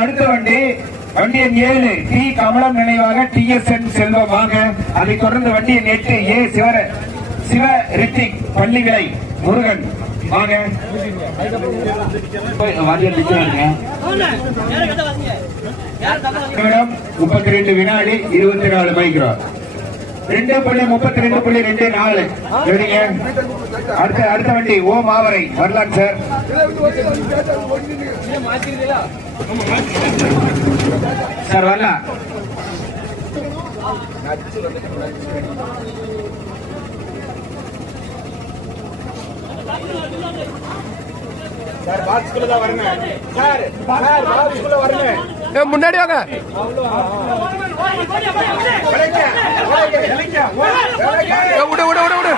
அடுத்த வண்டி வண்டி எண் 7 டி கமலம் நினைவாக TSN செல்வம் வாங்க. அதை தொடர்ந்து வண்டி எண் 8 ஏ சிவ ரித்திக் பள்ளி விலை முருகன் வாங்க. 32 வினாடி 24 மைக்ரோன் 2.32.24 அடுத்த வண்டி ஓ மாவரை வரலாம் சார். சார் வரலாம். முன்னாடி வாங்க. விடு விடு விடு விடு.